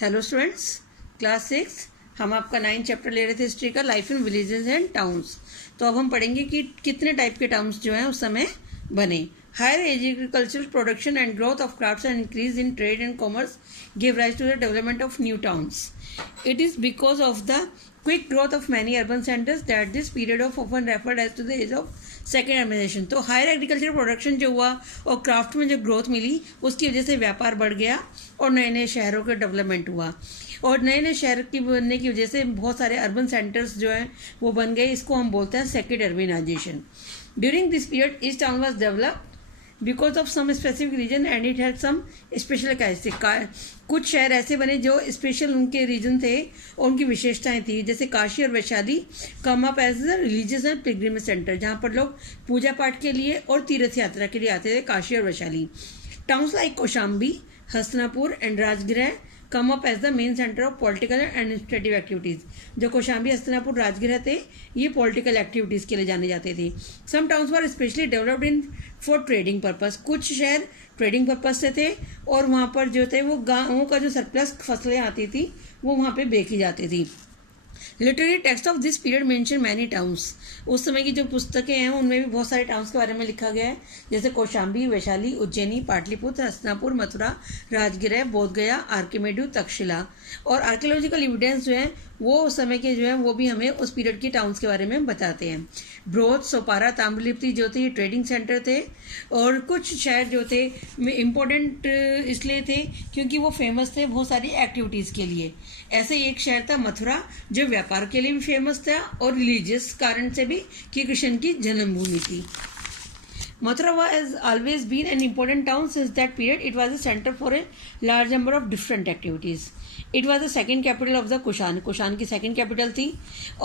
Hello students, class 6 हम आपका 9 chapter ले रहे थे हिस्ट्री का, life in villages and towns. तो अब हम पढ़ेंगे कि कितने टाइप के टाउन्स जो हैं उस समय बने। Higher agricultural production and growth of crafts and increase in trade and commerce give rise to the development of new towns. It is because of the quick growth of many urban centers that this period of often referred as to the age of second urbanization. तो higher agriculture production जो हुआ और craft में जो growth मिली उसकी वजह से व्यापार बढ़ गया और नए नए शहरों का डेवलपमेंट हुआ और नए नए शहर की बनने की वजह से बहुत सारे अर्बन सेंटर्स जो हैं वो बन गए. इसको हम बोलते हैं second urbanization. During this period each town was developed because of some specific reason and it had some special characteristic. कुछ शहर ऐसे बने जो स्पेशल उनके रीजन थे और उनकी विशेषताएं थी. जैसे काशी और Vaishali come up as a religious and pilgrimage centre, जहाँ पर लोग पूजा पाठ के लिए और तीर्थ यात्रा के लिए आते थे. काशी और Vaishali. Towns like Kaushambi, Hastinapur and Rajgriha come up as the main centre of political and administrative activities. जो कौशाम्बी, हस्तिनापुर, राजगृह थे ये पॉलिटिकल एक्टिविटीज़ के लिए जाने जाते थे. Some towns were specially developed in for trading purpose. कुछ शहर ट्रेडिंग पर्पज से थे और वहाँ पर जो थे वो गाँवों का जो सरप्लस फसलें आती थी वो वहाँ पे बेची जाती थी. Literary text of this period mention many towns. उस समय की जो पुस्तकें हैं उनमें भी बहुत सारे टाउन्स के बारे में लिखा गया है, जैसे कौशाम्बी, वैशाली, उज्जैनी, पाटलिपुत्र, हस्तिनापुर, मथुरा, राजगृह, बोधगया, आर्किमेडू, तक्षशिला. और आर्कियोलॉजिकल एविडेंस जो है वो उस समय के जो है वो भी हमें उस पीरियड के टाउन्स के बारे में बताते हैं. ब्रोथ, सोपारा, ताम्रलिप्ति जो थे ये ट्रेडिंग सेंटर थे और कुछ शहर जो थे इम्पोर्टेंट इसलिए थे क्योंकि वो फेमस थे बहुत सारी एक्टिविटीज़ के लिए. ऐसे ही एक शहर था मथुरा जो व्यापार के लिए भी फेमस था और रिलीजियस कारण से भी कि कृष्ण की जन्मभूमि थी. Mathura has always been an important town since that period. It was a center for a large number of different activities. It was the second capital of the Kushan. Kushan की second capital थी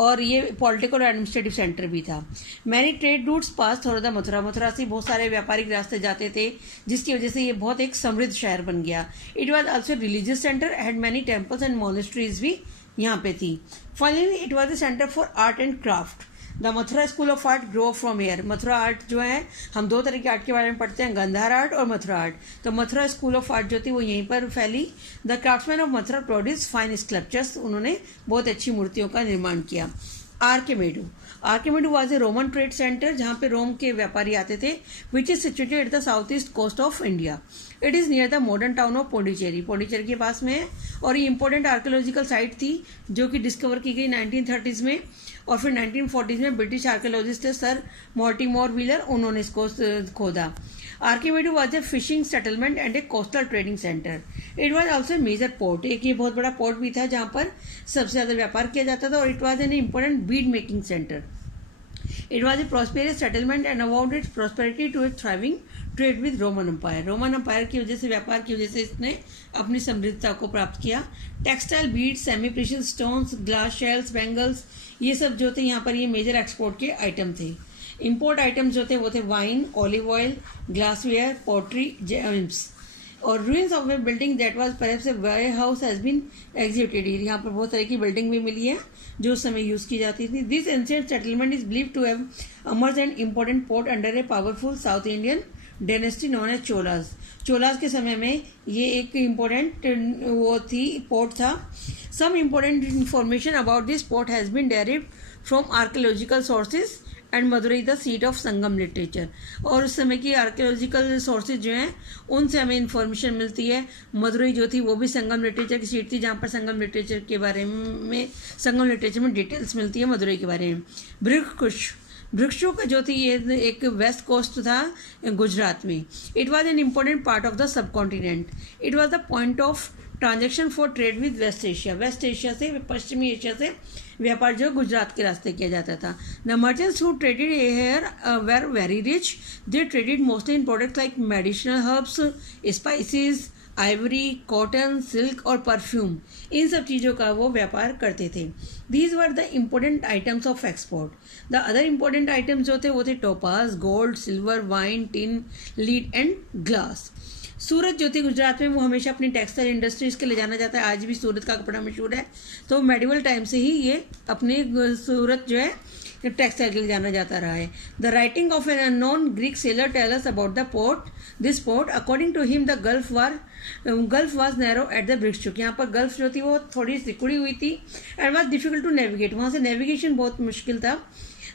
और ये political और administrative centre भी था. Many trade routes पास थोड़ा the Mathura. Mathura से बहुत सारे व्यापारिक रास्ते जाते थे जिसकी वजह से ये बहुत एक समृद्ध शहर बन गया. It was also religious centre, had many temples and monasteries भी यहाँ पे थी. Finally it was a centre for art and craft. The Mathura school of art grow from air. Mathura art जो है हम दो तरह के आर्ट के बारे में पढ़ते हैं, गंधार आर्ट और मथुरा आर्ट. तो मथुरा स्कूल ऑफ आर्ट जो थी वो यहीं पर फैली. The craftsmen of Mathura produce fine sculptures. उन्होंने बहुत अच्छी मूर्तियों का निर्माण किया. Arikamedu. Arikamedu was a Roman trade centre जहाँ पे रोम के व्यापारी आते थे, which is situated at the south east coast of India. It is near the modern town of Pondicherry. Pondicherry के पास में है और ये इंपॉर्टेंट आर्कियोलॉजिकल साइट थी जो कि डिस्कवर की गई 1930s में और फिर 1940s में British archaeologist Sir Mortimer Wheeler उन्होंने इसको खोदा. Arikamedu was a fishing settlement and a coastal trading centre. It was also a major port. एक ये बहुत बड़ा पोर्ट भी था जहाँ पर सबसे ज़्यादा व्यापार किया जाता था और it was an important bead making centre. It was a prosperous settlement and allowed its prosperity to a thriving trade with Roman Empire. Roman empire की वजह से, व्यापार की वजह से इसने अपनी समृद्धता को प्राप्त किया. Textile, beads, semi precious stones, glass shells, bangles, ये सब जो थे यहाँ पर ये मेजर एक्सपोर्ट के आइटम थे. इम्पोर्ट आइटम्स जो थे वो थे wine, olive oil, glassware, pottery, gems. और ruins of a building that was perhaps a warehouse has been executed. यहाँ पर बहुत तरह की बिल्डिंग भी मिली है जो उस समय यूज की जाती थी. This ancient settlement is believed to have emerged an important port under a powerful South Indian dynasty known as Cholas. Cholas के समय में ये एक इम्पोर्टेंट वो थी, पोर्ट था. Some important information about this port has been derived from archaeological sources and Madurai the seat of Sangam literature. और उस समय की आर्कियोलॉजिकल सोर्सेज जो हैं उनसे हमें इंफॉर्मेशन मिलती है. मदुरई जो थी वो भी संगम लिटरेचर की सीट थी जहाँ पर संगम लिटरेचर के बारे में, संगम लिटरेचर में डिटेल्स मिलती है मदुरई के बारे में. भृक्षु का जो थी ये एक वेस्ट कोस्ट था गुजरात में. It was an important part of the sub continent. It was the point of transaction for trade with West Asia. West Asia से, पश्चिमी एशिया से व्यापार जो गुजरात के रास्ते किया जाता था. The merchants who traded here were very rich. They traded mostly in products like medicinal herbs, spices, ivory, cotton, silk और परफ्यूम. इन सब चीज़ों का वो व्यापार करते थे. These were the important items of export. The other important items जो थे वो थे topaz, gold, silver, wine, tin, lead and glass. Surat जो थी गुजरात में, वो हमेशा अपनी टेक्सटाइल इंडस्ट्रीज के लिए जाना जाता है। आज भी सूरत का कपड़ा मशहूर है। तो मेडिवल टाइम से ही ये अपने सूरत जो है टेक्सटाइल के लिए जाना जाता रहा है। The writing of an unknown Greek sailor tell us about the port this port according to him the gulf was narrow at the ब्रिक्सचुक। यहाँ पर गल्फ जो थी वो थोड़ी सिकुड़ी हुई थी and was difficult to navigate. वहाँ से नेविगेशन बहुत मुश्किल था।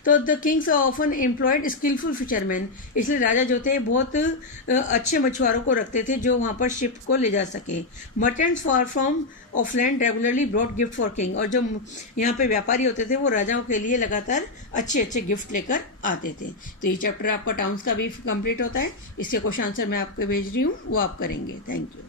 तो the kings often employed skilful fisherman, इसलिए राजा जो थे बहुत अच्छे मछुआरों को रखते थे जो वहाँ पर शिप को ले जा सके। Merchants for from of land regularly brought gift for king, और जो यहाँ पे व्यापारी होते थे वो राजाओं के लिए लगातार अच्छे अच्छे गिफ्ट लेकर आते थे। तो ये चैप्टर आपका टाउन्स का भी कंप्लीट होता है। इसके क्वेश्चन आंसर मैं आपको भेज रही हूँ, वो आप करेंगे। Thank you.